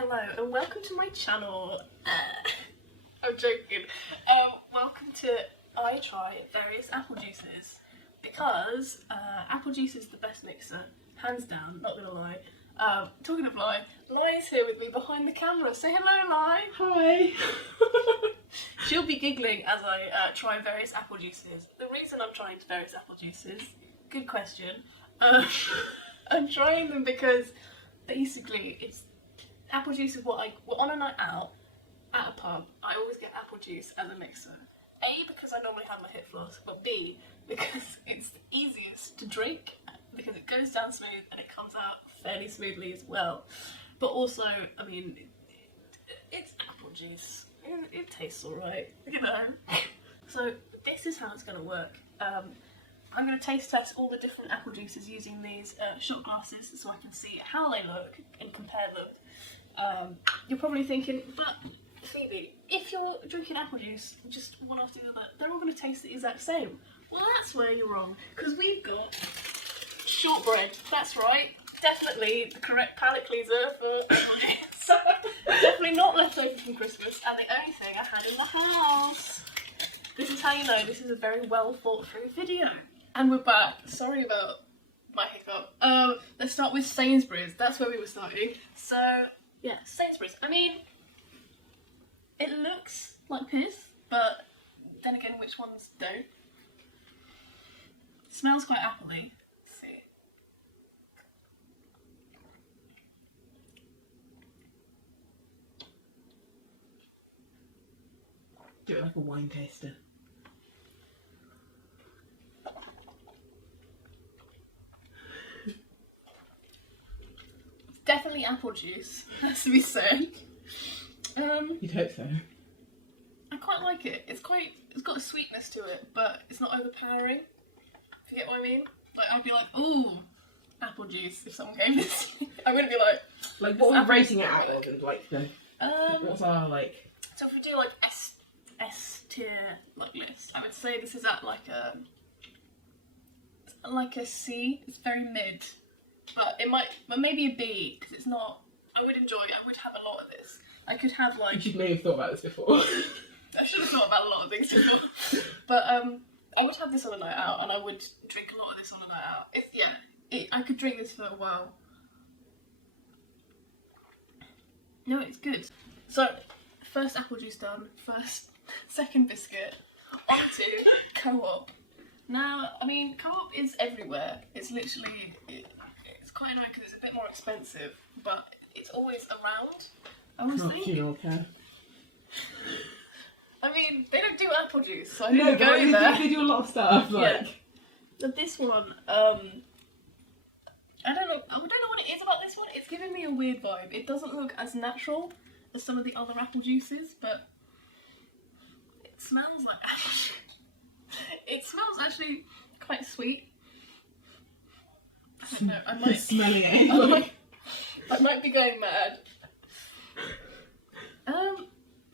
Hello and welcome to my channel. I'm joking. Welcome to I try various apple juices because apple juice is the best mixer, hands down. Not gonna lie. Talking of Lai, Lai's here with me behind the camera. Say hello, Lai. Hi. She'll be giggling as I try various apple juices. The reason I'm trying various apple juices, good question. I'm trying them because basically it's apple juice is what we're on a night out at a pub. I always get apple juice as a mixer. A, because I normally have my hip flask, but B, because it's the easiest to drink because it goes down smooth and it comes out fairly smoothly as well. But also, I mean, it's apple juice. It tastes alright, you know. So this is how it's going to work. I'm going to taste test all the different apple juices using these shot glasses so I can see how they look and compare them. You're probably thinking, but Phoebe, if you're drinking apple juice just one after the other, they're all going to taste the exact same. Well, that's where you're wrong, because we've got shortbread. That's right, definitely the correct palate cleanser for apple juice. Definitely not leftover from Christmas, and the only thing I had in the house. This is how you know this is a very well thought through video. And we're back. Sorry about my hiccup. Let's start with Sainsbury's. That's where we were starting. So, yeah, Sainsbury's. I mean, it looks like piss, but then again, which ones don't? It smells quite appley. Let's see. Do it like a wine taster. Definitely apple juice, has to be said. You'd hope so. I quite like it. It's got a sweetness to it, but it's not overpowering. If you get what I mean? Like, I'd be like, ooh, apple juice if someone gave this. I wouldn't be like, what are we rating it out of? And like the what's our like? So if we do like S tier like list, I would say this is at like a C. It's very mid. But it might, but maybe a B, because it's not, I would enjoy it, I would have a lot of this. I could have like... You may have thought about this before. I should have thought about a lot of things before. But I would have this on a night out, and I would drink a lot of this on a night out. I could drink this for a while. No, it's good. So, first apple juice done, second biscuit, on to Co-op. Now, I mean, Co-op is everywhere. It's literally... It's quite annoying because it's a bit more expensive, but it's always around. I always think. Okay. I mean, they don't do apple juice, so I No, didn't go there. they do a lot of stuff. Like. Yeah. But this one, I don't know what it is about this one. It's giving me a weird vibe. It doesn't look as natural as some of the other apple juices, but it smells like apple juice. It smells actually quite sweet. I don't know, I might... Smelling it. I might be going mad.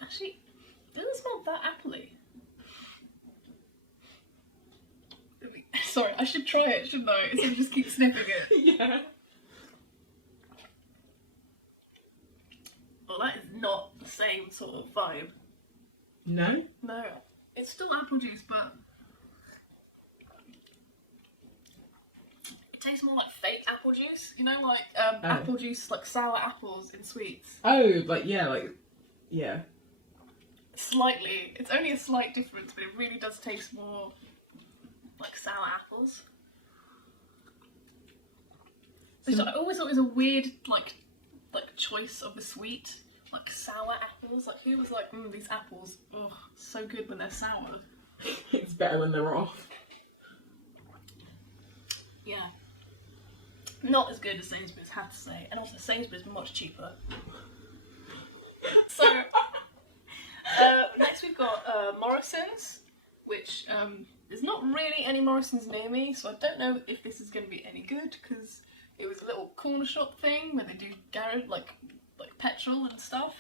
Actually, it doesn't smell that appley. Sorry, I should try it, shouldn't I? Instead of just keep sniffing it. Yeah. Well, that is not the same sort of vibe. No? No. It's still apple juice, but... Tastes more like fake apple juice, you know, like apple juice, like sour apples in sweets. Oh, like yeah. Slightly, it's only a slight difference, but it really does taste more like sour apples. Which I always thought was a weird like choice of the sweet, like sour apples. Like who was like, these apples, oh, so good when they're sour. It's better when they're off. Yeah. Not as good as Sainsbury's, I have to say. And also Sainsbury's is much cheaper. So, next we've got Morrison's, which there's not really any Morrison's near me, so I don't know if this is going to be any good, because it was a little corner shop thing where they do garage, like petrol and stuff.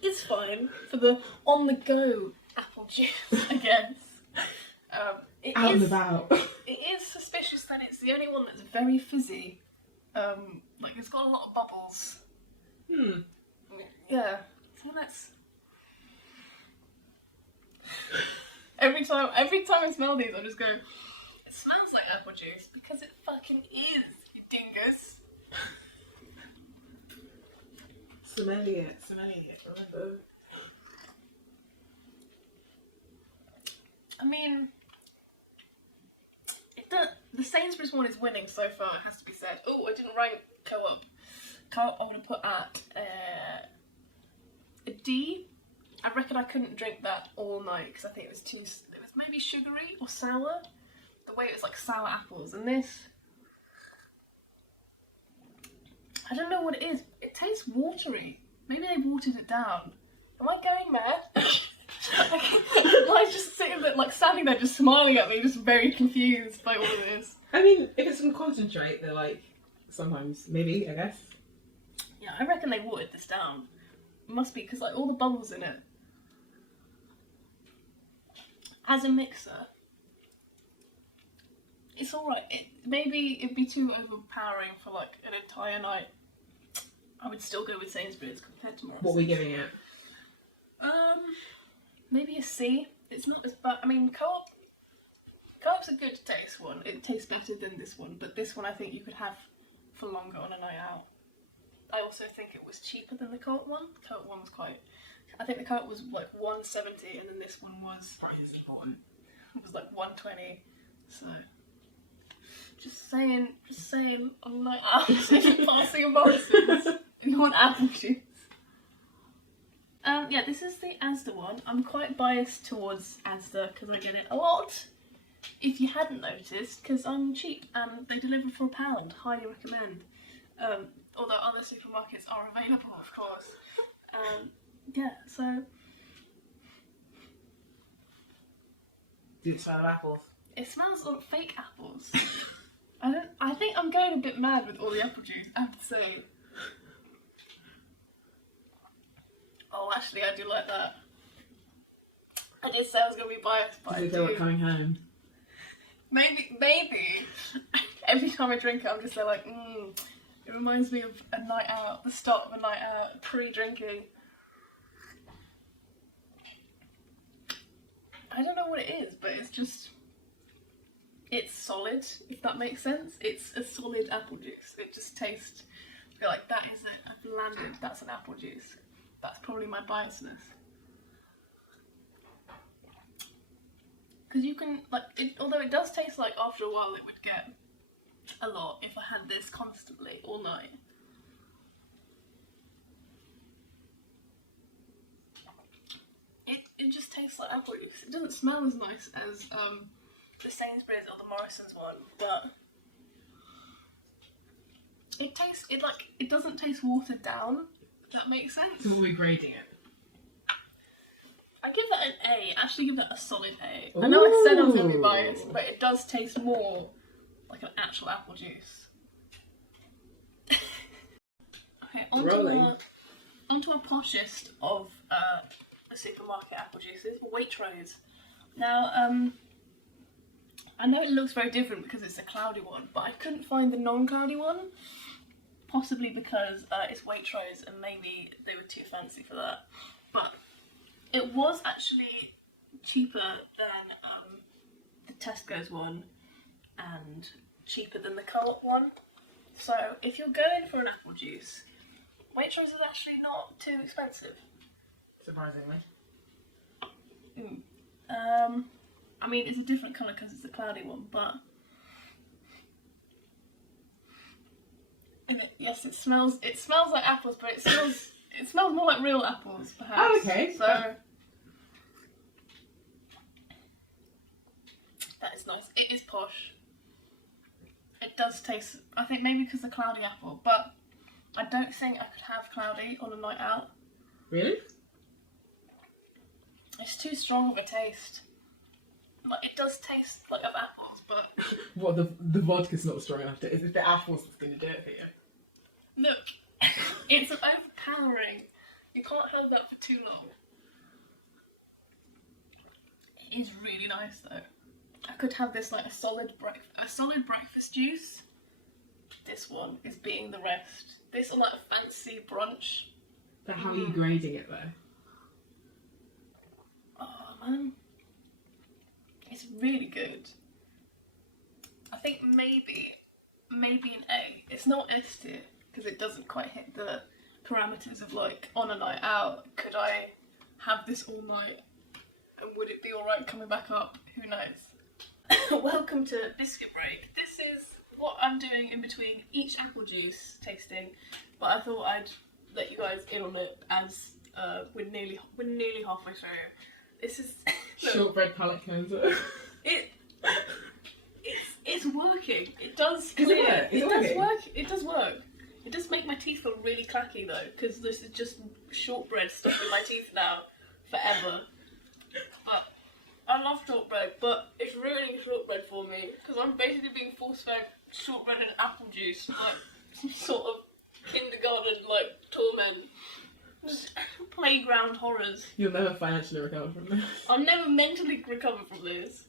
It's fine for the on-the-go apple juice, I guess. Out and about. It is suspicious that it's the only one that's very fizzy. Like it's got a lot of bubbles. Yeah. So let's. Every time I smell these, I just go, it smells like apple juice because it fucking is, you dingus. Sommelier. Remember. I mean, the Sainsbury's one is winning so far, it has to be said. Oh, I didn't rank Co-op. Co-op I'm going to put at a D. I reckon I couldn't drink that all night because I think it was maybe sugary or sour. The way it was like sour apples. And this, I don't know what it is. It tastes watery. Maybe they watered it down. Am I going mad? Like just sitting there, like standing there, just smiling at me, just very confused by all of this. I mean, if it's from concentrate, they're like, sometimes, maybe, I guess. Yeah, I reckon they watered this down. It must be, because like all the bubbles in it. As a mixer, it's alright. Maybe it'd be too overpowering for like an entire night. I would still go with Sainsbury's compared to Morrison's. What are we giving it? Maybe a C. It's not as bad. I mean, Co-op's a good taste one. It tastes better than this one, but this one I think you could have for longer on a night out. I also think it was cheaper than the Co-op one. The Co-op one was quite. I think the Co-op was like $1.70, and then this one was. It was like $1.20. So. Just saying on a night out, if you're passing a Morrison's and you want apple juice. Yeah, this is the Asda one. I'm quite biased towards Asda because I get it a lot. If you hadn't noticed, because I'm cheap and they deliver for £1. Highly recommend. Although other supermarkets are available, of course. Yeah, so. Do you smell of apples? It smells like fake apples. I think I'm going a bit mad with all the apple juice, I have to say. Oh, actually, I do like that. I did say I was going to be biased, but I do. They were coming home. Maybe. Every time I drink it, I'm just there like, it reminds me of a night out, the start of a night out, pre-drinking. I don't know what it is, but it's just, it's solid, if that makes sense. It's a solid apple juice. It just tastes, you're like, that is it, I've landed, that's an apple juice. That's probably my biasness. Because you can, like, although it does taste like after a while it would get a lot if I had this constantly all night. It just tastes like apple juice. It doesn't smell as nice as the Sainsbury's or the Morrison's one, but it doesn't taste watered down. If that makes sense. So what are we grading it? I give that an A. Actually, give that a solid A. I know I said I was going to be biased, but it does taste more like an actual apple juice. Okay, onto our poshest of the supermarket apple juices, Waitrose. Now, I know it looks very different because it's a cloudy one, but I couldn't find the non-cloudy one. Possibly because it's Waitrose and maybe they were too fancy for that. But it was actually cheaper than the Tesco's one and cheaper than the Co-op one. So if you're going for an apple juice, Waitrose is actually not too expensive. Surprisingly. I mean, it's a different colour because it's a cloudy one, but yes, it smells like apples, but it smells more like real apples, perhaps. Oh, okay. So that is nice. It is posh. It does taste, I think maybe because the cloudy apple, but I don't think I could have cloudy on a night out. Really? It's too strong of a taste. Like, it does taste like of apples, but What, the vodka's not strong enough to... Is it the apples that's going to do it for you? look, it's overpowering. You can't hold that for too long. It is really nice though. I could have this like a solid breakfast juice. this one is beating the rest. This on like a fancy brunch. But how are you grading it though? Oh man, it's really good. I think maybe an A. It's not S tier because it doesn't quite hit the parameters of like on a night out. Could I have this all night? And would it be alright coming back up? Who knows? Welcome to Biscuit Break. This is what I'm doing in between each apple juice tasting, but I thought I'd let you guys in on it as we're nearly halfway through. This is Shortbread palate cleanser. It's working. It does. Does it work? It does work. It does work. It does make my teeth feel really clacky though, because this is just shortbread stuck in my teeth now forever. But I love shortbread, but it's ruining shortbread for me because I'm basically being force-fed shortbread and apple juice, like some sort of kindergarten like torment. Just playground horrors. You'll never financially recover from this. I'll never mentally recover from this.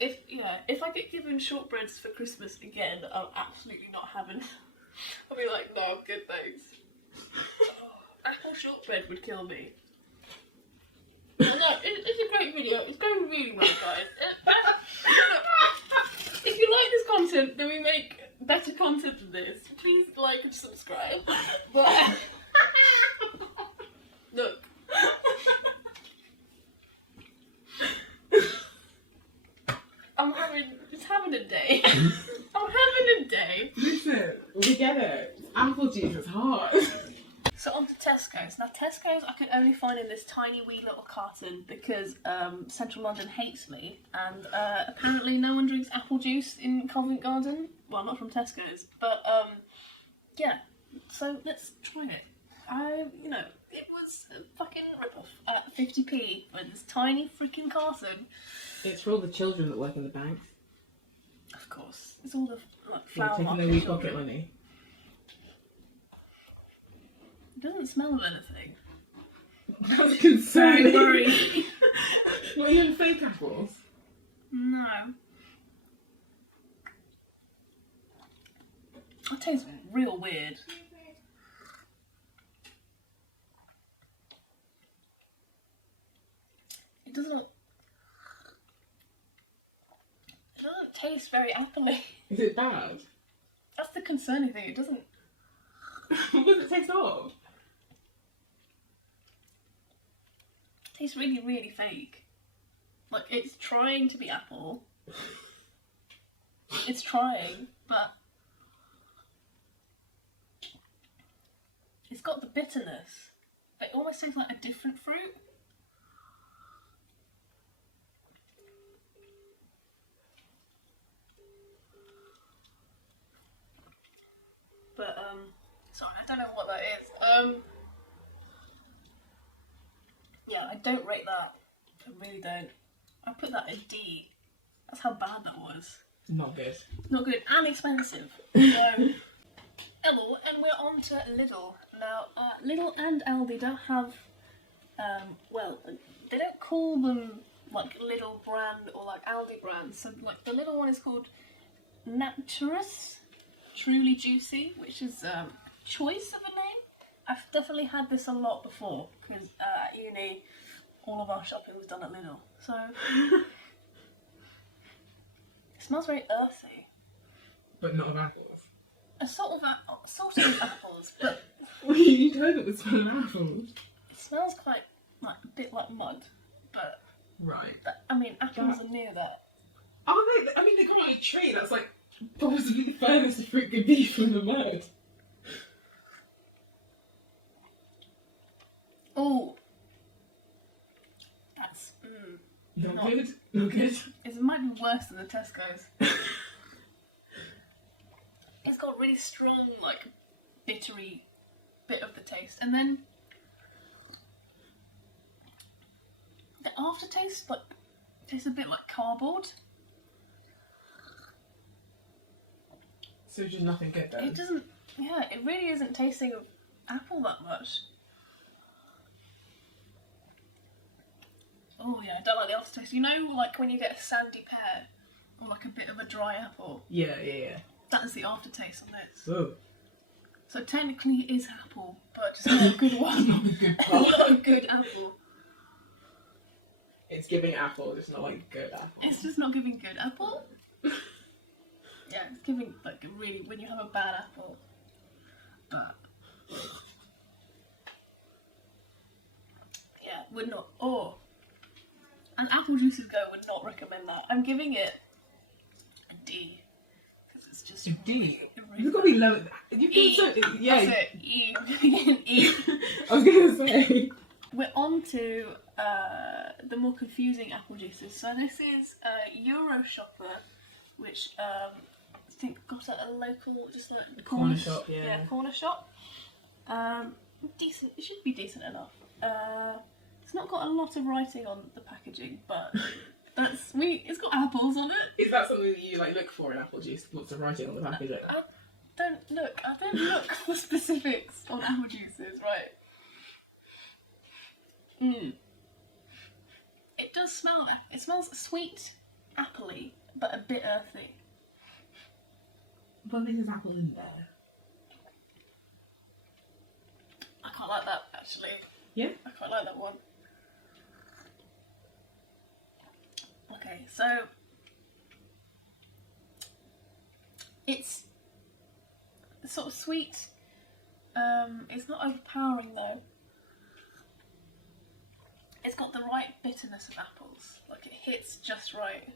If I get given shortbreads for Christmas again, I'm absolutely not having. I'll be like, no, I'm good, thanks. Apple shortbread would kill me. Well, no, it's a great video. It's going really well, guys. If you like this content, then we make better content than this. Please like and subscribe. But look. I'm having a day. I'm having a day. Listen, we get it. Apple juice is hard. So on to Tesco's. Now Tesco's I could only find in this tiny wee little carton because Central London hates me, and apparently no one drinks apple juice in Covent Garden. Well, not from Tesco's, but yeah. So let's try it. It was a fucking rip-off at 50p for this tiny freaking carton. It's for all the children that work in the bank. Of course, it's all the like They're flower taking market their wee children. pocket money. It doesn't smell of anything. That's concerning. Sorry. Not even fake apples. No. That tastes real weird. It doesn't taste very appley. Is it bad? That's the concerning thing. It doesn't. What does it taste of? It tastes really, really fake. Like it's trying to be apple. It's trying, but it's got the bitterness. It almost tastes like a different fruit. But sorry, I don't know what that is. Yeah, I don't rate that. I really don't. I put that a D. That's how bad that was. Not good. Not good and expensive. So, hello, and we're on to Lidl. Now, Lidl and Aldi don't have, they don't call them like Lidl brand or like Aldi brand. So, like, the Lidl one is called Naturus, Truly Juicy, which is choice of a name. I've definitely had this a lot before because at uni, all of our shopping was done at Lidl. So, it smells very earthy. But not of apples. A sort of apples, but Well, you told it would smell of apples. it smells quite like a bit like mud. But Right. I mean, apples are near that. Oh, I mean, they come on a tree. That's like possibly the furthest a fruit could be from the mud. Oh, that's Not Not- good. Not good. it might be worse than the Tesco's. It's got really strong, like, bittery bit of the taste, and then the aftertaste, like, tastes a bit like cardboard. So it's just nothing good then. It doesn't. Yeah, it really isn't tasting of apple that much. Oh yeah, I don't like the aftertaste. You know, like when you get a sandy pear or like a bit of a dry apple. Yeah, yeah, yeah. That is the aftertaste on this. Oh. So technically it is apple, but just not a good one. Not a good one. Not a good apple. It's giving apple, just not like good apple. It's just not giving good apple. Yeah, it's giving like really when you have a bad apple. But yeah, would not. Oh, as apple juices go, would not recommend that. I'm giving it a D because it's just A D? really You've got to be low. You E. can so, yeah. That's it. E. I'm giving it an E. I was gonna say. We're on to the more confusing apple juices. So this is Euro Shopper, which I think got at a local, just like a Corner shop, yeah. corner shop. Decent. It should be decent enough. It's not got a lot of writing on the packaging, but it's got apples on it. Is that something that you like look for in apple juice? What's the writing on the packaging? I don't look for specifics on apple juices, right? It does smell that. It smells sweet, appley, but a bit earthy. But I think there's apple in there. I quite like that actually. Yeah? I quite like that one. Okay, so it's sort of sweet. It's not overpowering though. It's got the right bitterness of apples. Like it hits just right.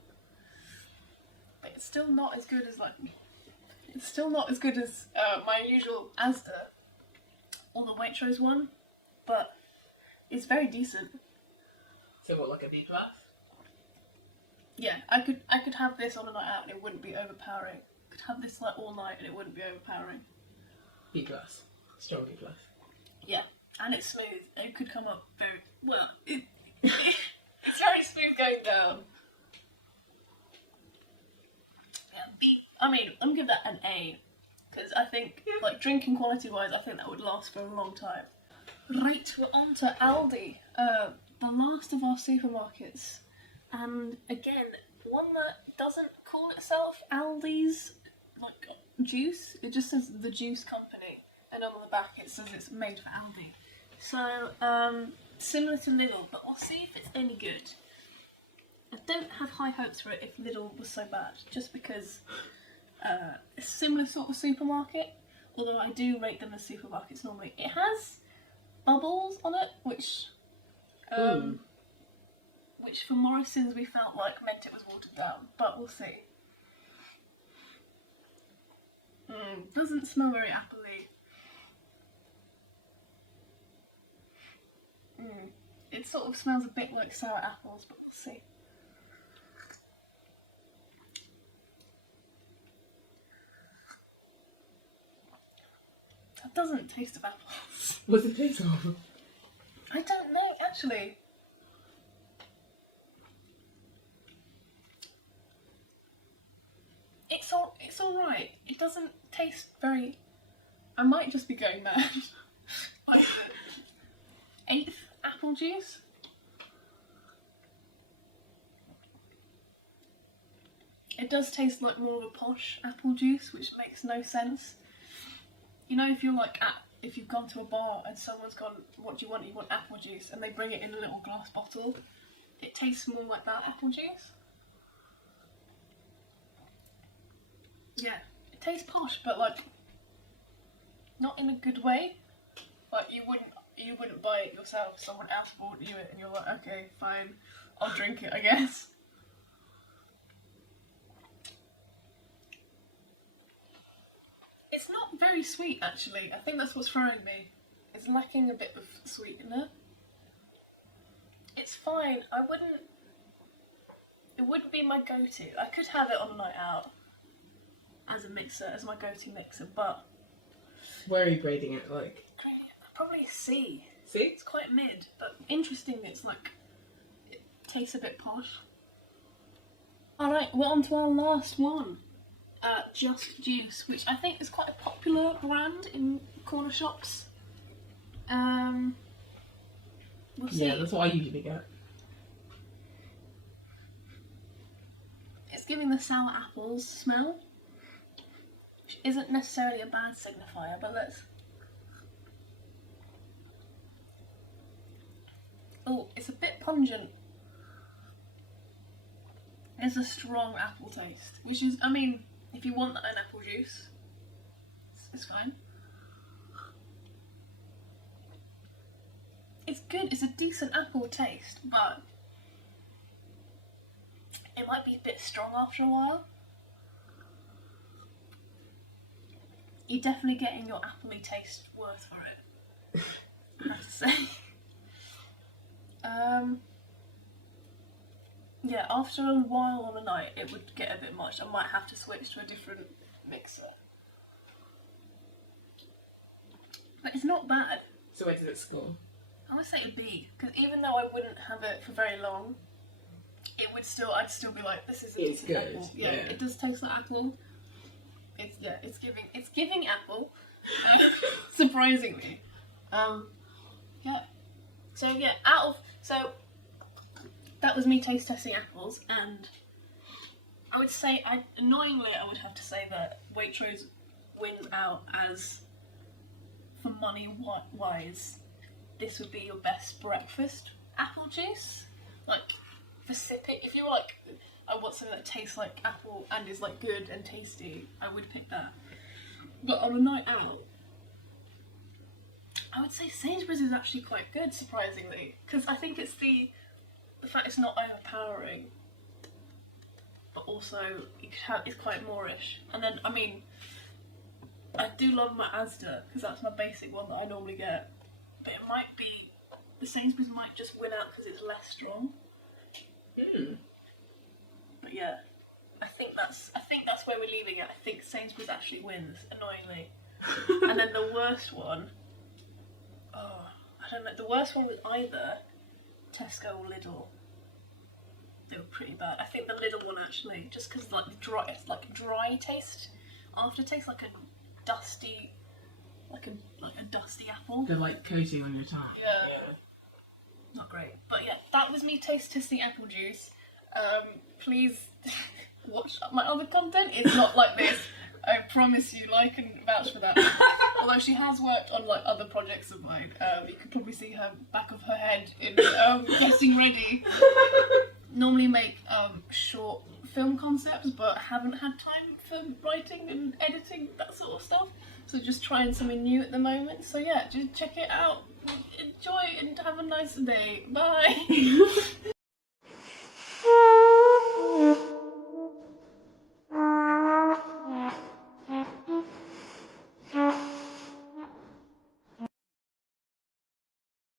But it's still not as good as my usual Asda or the Waitrose one, but it's very decent. So what, like a B plus? Yeah, I could have this on a night out and it wouldn't be overpowering. I could have this like all night and it wouldn't be overpowering. B plus. Strong B plus. Yeah, and it's smooth. It could come up very well. It's very smooth going down. Yeah, B. I mean, I'm gonna give that an A because I think, like drinking quality wise, I think that would last for a long time. Right, we're on to Aldi, the last of our supermarkets, and again, one that doesn't call itself Aldi's like juice. It just says the juice company, and on the back it says it's made for Aldi. So similar to Lidl, but we'll see if it's any good. I don't have high hopes for it if Lidl was so bad, just because a similar sort of supermarket, although I do rate them as supermarkets normally. It has bubbles on it, which for Morrison's we felt like meant it was watered down, but we'll see. Doesn't smell very appley. It sort of smells a bit like sour apples, but we'll see. That doesn't taste of apples. What's it taste of? I don't know, actually. It's alright. It doesn't taste very... I might just be going mad. Like the 8th apple juice. It does taste like more of a posh apple juice, which makes no sense. You know, if you've gone to a bar and someone's gone, what do you want? You want apple juice, and they bring it in a little glass bottle. It tastes more like that apple juice. Yeah, it tastes posh, but like not in a good way. Like you wouldn't buy it yourself. Someone else bought you it, and you're like, okay, fine, I'll drink it, I guess. It's not very sweet, actually. I think that's what's throwing me. It's lacking a bit of sweetener. It's fine. It wouldn't be my go-to. I could have it on a night out as a mixer, as my go-to mixer, but... Where are you grading it, like? Probably a C. C? It's quite mid, but interesting. It's like, it tastes a bit posh. Alright, we're on to our last one. Just Juice, which I think is quite a popular brand in corner shops. We'll see. Yeah, that's what I usually get. giving the sour apples smell, which isn't necessarily a bad signifier, but let's... Oh, it's a bit pungent. It's a strong apple taste, which is, I mean, if you want an apple juice, it's fine. It's good, it's a decent apple taste, but it might be a bit strong after a while. You're definitely getting your appley taste worth for it, I have to say. Yeah, after a while on a night, it would get a bit much. I might have to switch to a different mixer. But it's not bad. So where does it score? I would say a B, because even though I wouldn't have it for very long, it would still, I'd still be like, this is a It's decent good, apple. Yeah, yeah. it does taste like apple. It's giving apple. Surprisingly. Yeah. So yeah, that was me taste testing apples, and I would say, annoyingly, I would have to say that Waitrose wins out as, for money wise, this would be your best breakfast apple juice. Like, for sipping, if you're like, I want something that tastes like apple and is like good and tasty, I would pick that. But on a night out, I would say Sainsbury's is actually quite good, surprisingly, because I think it's the fact it's not overpowering, but also it's quite moreish. And then, I mean, I do love my Asda, because that's my basic one that I normally get. But it might be, the Sainsbury's might just win out because it's less strong. But yeah, I think that's where we're leaving it. I think Sainsbury's actually wins, annoyingly. And then the worst one, I don't know, the worst one was either Tesco or Lidl. They were pretty bad. I think the Lidl one actually, just because like dry taste, aftertaste, like a dusty apple. They're like coating on your tongue. Yeah. Not great. But yeah, that was me taste testing apple juice. Please watch my other content. It's not like this. I promise you, like and vouch for that. Although she has worked on like other projects of mine. You could probably see her back of her head in getting ready. Normally make short film concepts, but haven't had time for writing and editing, that sort of stuff. So just trying something new at the moment. So yeah, just check it out. Enjoy and have a nice day. Bye.